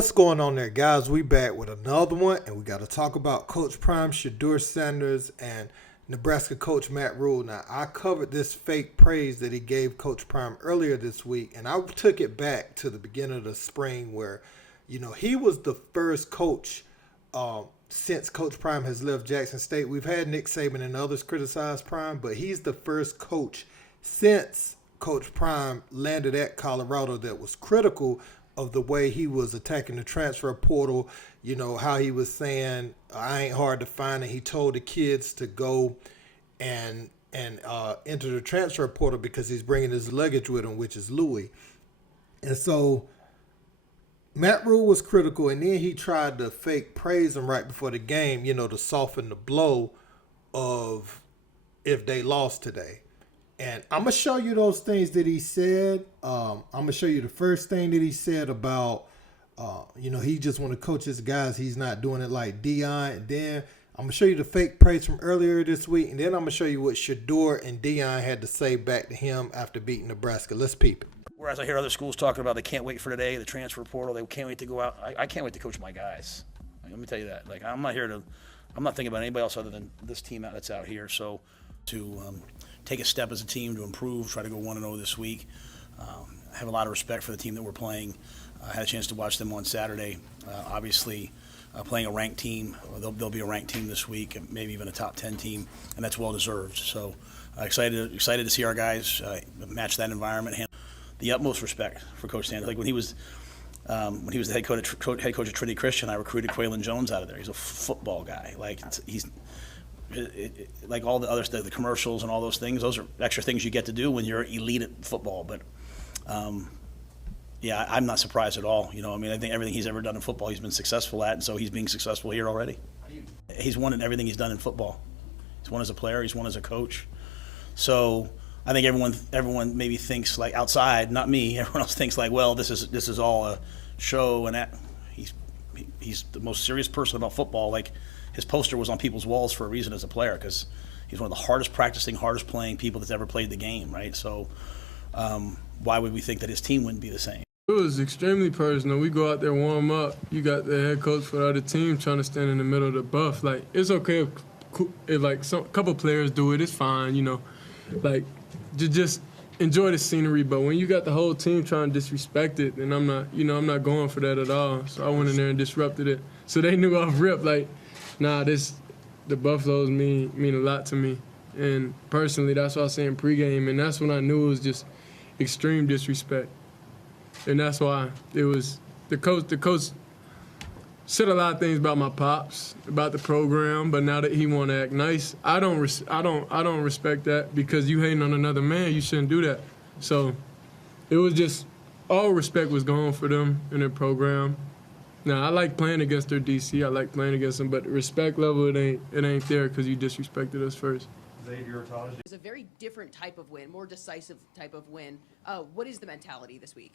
What's going on there, guys? We back with another one, and we got to talk about Coach Prime, Shedeur Sanders, and Nebraska coach Matt Rhule. Now, I covered this fake praise that he gave Coach Prime earlier this week, and I took it back to the beginning of the spring where, he was the first coach since Coach Prime has left Jackson State. We've had Nick Saban and others criticize Prime, but he's the first coach since Coach Prime landed at Colorado that was critical of the way he was attacking the transfer portal, how he was saying, I ain't hard to find, and he told the kids to go and enter the transfer portal because he's bringing his luggage with him, which is Louis. And so Matt Rhule was critical, and then he tried to fake praise him right before the game, to soften the blow of if they lost today. And I'm going to show you those things that he said. I'm going to show you the first thing that he said about, he just want to coach his guys. He's not doing it like Deion. And then I'm going to show you the fake praise from earlier this week. And then I'm going to show you what Shedeur and Deion had to say back to him after beating Nebraska. Let's peep it. Whereas I hear other schools talking about they can't wait for today, the transfer portal, they can't wait to go out. I can't wait to coach my guys. Let me tell you that. I'm not thinking about anybody else other than this team that's out here. So to take a step as a team to improve, try to go 1-0 this week. I have a lot of respect for the team that we're playing. I had a chance to watch them on Saturday. Obviously, playing a ranked team. They'll be a ranked team this week, and maybe even a top 10 team, and that's well deserved. So excited to see our guys match that environment. The utmost respect for Coach Sanders. Like when he was the head coach at Trinity Christian, I recruited Quaylen Jones out of there. He's a football guy. Like all the other stuff, the commercials and all those things, those are extra things you get to do when you're elite at football. But, I'm not surprised at all. I think everything he's ever done in football he's been successful at, and so he's being successful here already. He's won in everything he's done in football. He's won as a player, he's won as a coach. So I think everyone maybe thinks, like, outside, not me, everyone else thinks like, well, this is all a show, and that he's the most serious person about football. Like, his poster was on people's walls for a reason as a player, because he's one of the hardest practicing, hardest playing people that's ever played the game, right? So why would we think that his team wouldn't be the same? It was extremely personal. We go out there, warm up. You got the head coach for the other team trying to stand in the middle of the buff. Like, it's okay if like, a couple players do it. It's fine, Like, just enjoy the scenery. But when you got the whole team trying to disrespect it, then I'm not going for that at all. So I went in there and disrupted it. So they knew off rip, like, nah, the Buffaloes mean a lot to me. And personally, that's what I was saying pregame, and that's when I knew it was just extreme disrespect. And that's why it was the coach said a lot of things about my pops, about the program, but now that he want to act nice, I don't respect that, because you hating on another man, you shouldn't do that. So it was just all respect was gone for them in their program. Now, I like playing against their DC. I like playing against them, but the respect level, it ain't there because you disrespected us first. It's a very different type of win, more decisive type of win. What is the mentality this week?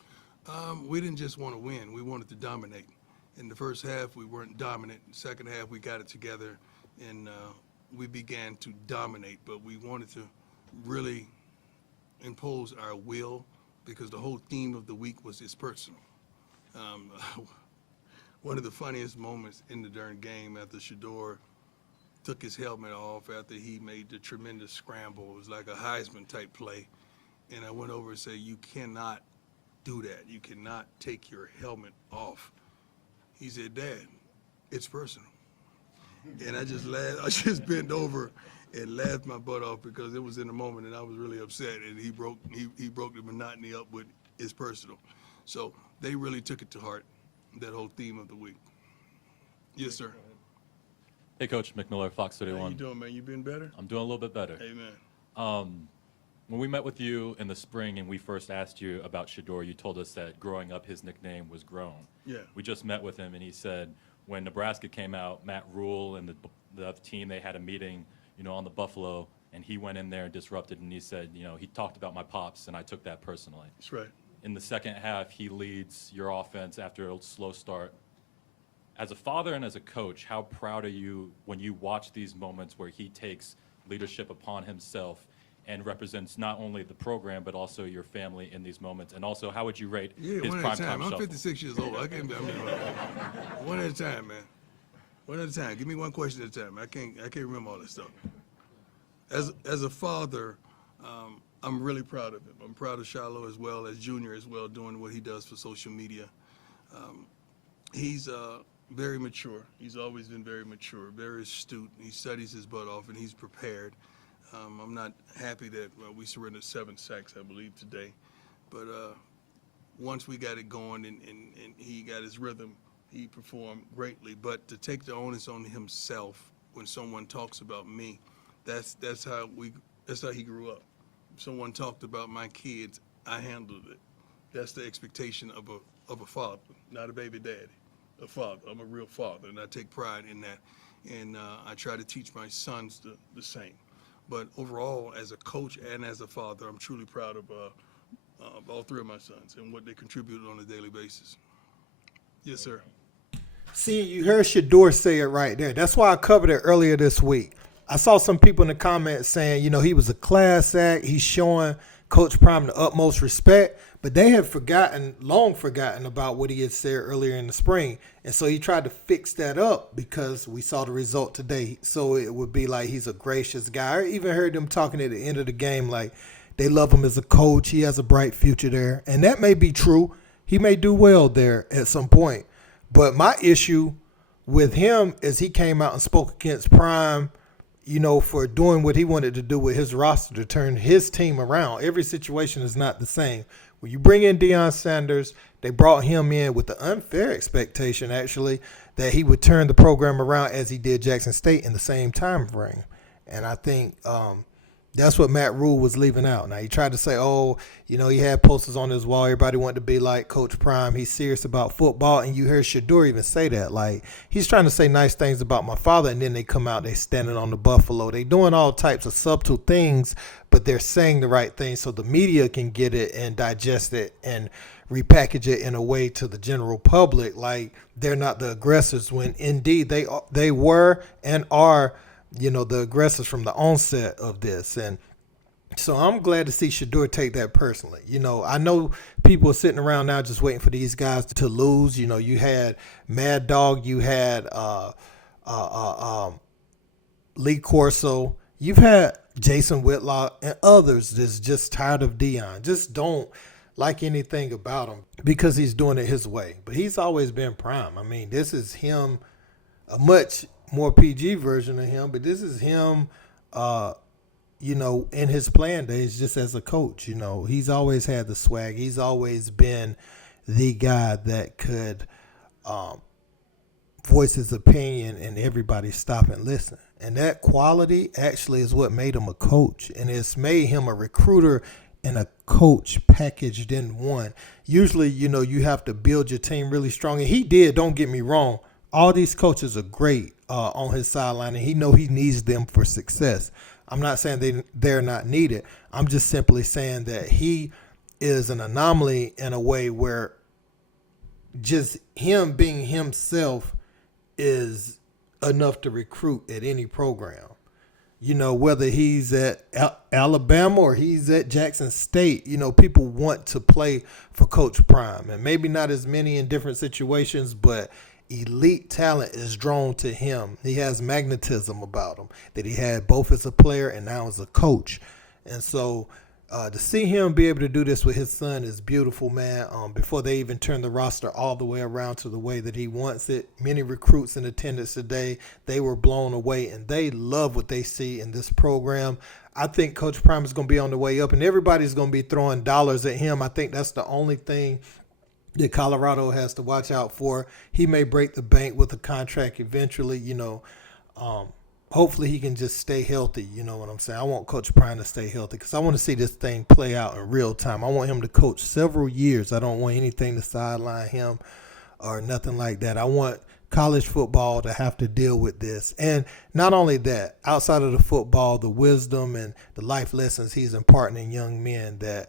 We didn't just want to win. We wanted to dominate. In the first half, we weren't dominant. In the second half, we got it together, and we began to dominate. But we wanted to really impose our will, because the whole theme of the week was it's personal. One of the funniest moments in the darn game, after Shedeur took his helmet off after he made the tremendous scramble, it was like a Heisman-type play. And I went over and said, you cannot do that. You cannot take your helmet off. He said, Dad, it's personal. And I just laughed. I just bent over and laughed my butt off, because it was in the moment and I was really upset. And he broke the monotony up with it's personal. So they really took it to heart, that whole theme of the week. Yes, sir. Hey, Coach McMillan, Fox 31. How you doing, man? You been better? I'm doing a little bit better. Amen. When we met with you in the spring and we first asked you about Shedeur, you told us that growing up his nickname was Grown. Yeah. We just met with him, and he said when Nebraska came out, Matt Rhule and the team, they had a meeting, on the Buffalo, and he went in there and disrupted, and he said, he talked about my pops, and I took that personally. That's right. In the second half, he leads your offense after a slow start. As a father and as a coach, how proud are you when you watch these moments where he takes leadership upon himself and represents not only the program but also your family in these moments? And also, how would you rate Yeah, his one prime at a time. time I'm shuffle? 56 years old. I can't. One at a time, man. One at a time. Give me one question at a time. I can't remember all this stuff. As a father, I'm really proud of him. I'm proud of Shiloh as well, as Junior as well, doing what he does for social media. He's very mature. He's always been very mature, very astute. He studies his butt off, and he's prepared. I'm not happy that we surrendered 7 sacks, I believe, today. But once we got it going and he got his rhythm, he performed greatly. But to take the onus on himself when someone talks about me, that's how he grew up. If someone talked about my kids, I handled it. That's the expectation of a father, not a baby daddy, a father. I'm a real father, and I take pride in that. And I try to teach my sons the same. But overall, as a coach and as a father, I'm truly proud of all 3 of my sons and what they contributed on a daily basis. Yes, sir. See, you heard Shedeur say it right there. That's why I covered it earlier this week. I saw some people in the comments saying, he was a class act. He's showing Coach Prime the utmost respect, but they have long forgotten about what he had said earlier in the spring. And so he tried to fix that up because we saw the result today. So it would be like he's a gracious guy. I even heard them talking at the end of the game like they love him as a coach. He has a bright future there. And that may be true. He may do well there at some point. But my issue with him is he came out and spoke against Prime, for doing what he wanted to do with his roster to turn his team around. Every situation is not the same. When you bring in Deion Sanders, they brought him in with the unfair expectation, actually, that he would turn the program around as he did Jackson State in the same time frame. And I think that's what Matt Rhule was leaving out. Now, he tried to say, he had posters on his wall. Everybody wanted to be like Coach Prime. He's serious about football. And you heard Shedeur even say that. Like, he's trying to say nice things about my father, and then they come out, they standing on the buffalo. They doing all types of subtle things, but they're saying the right things so the media can get it and digest it and repackage it in a way to the general public like they're not the aggressors, when indeed they were and are the aggressors from the onset of this. And so I'm glad to see Shedeur take that personally. I know people are sitting around now just waiting for these guys to lose. You had Mad Dog, you had Lee Corso, you've had Jason Whitlock and others that's just tired of Deion, just don't like anything about him because he's doing it his way. But he's always been Prime. I mean, this is him, a much more PG version of him, but this is him, in his playing days, just as a coach. He's always had the swag. He's always been the guy that could voice his opinion and everybody stop and listen. And that quality actually is what made him a coach, and it's made him a recruiter and a coach packaged in one. Usually, you have to build your team really strong, and he did. Don't get me wrong. All these coaches are great on his sideline, and he needs them for success. I'm not saying they're not needed. I'm just simply saying that he is an anomaly in a way where just him being himself is enough to recruit at any program. Whether he's at Alabama or he's at Jackson State, people want to play for Coach Prime. And maybe not as many in different situations, but elite talent is drawn to him. He has magnetism about him that he had both as a player and now as a coach. And so to see him be able to do this with his son is beautiful, man. Before they even turn the roster all the way around to the way that he wants it, many recruits in attendance today, they were blown away, and they love what they see in this program. I think Coach Prime is going to be on the way up, and everybody's going to be throwing dollars at him. I think that's the only thing that Colorado has to watch out for. He may break the bank with a contract eventually, hopefully he can just stay healthy. You know what I'm saying? I want Coach Prime to stay healthy because I want to see this thing play out in real time. I want him to coach several years. I don't want anything to sideline him or nothing like that. I want college football to have to deal with this. And not only that, outside of the football, the wisdom and the life lessons he's imparting in young men that,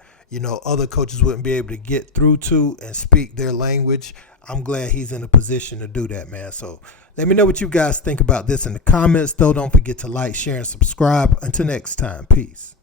other coaches wouldn't be able to get through to and speak their language. I'm glad he's in a position to do that, man. So let me know what you guys think about this in the comments, though. Don't forget to like, share, and subscribe. Until next time, peace.